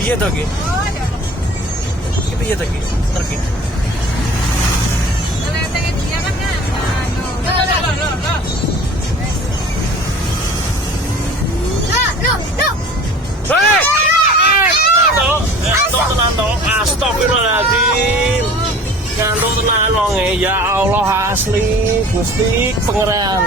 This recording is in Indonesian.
Piye to ki? Iki piye to ki? Terki. Dia kan Hei! Ngantuk tenan to. Astagfirullahaladzim. Ngantuk tenan wong e. Ya Allah asli Gusti pangeran.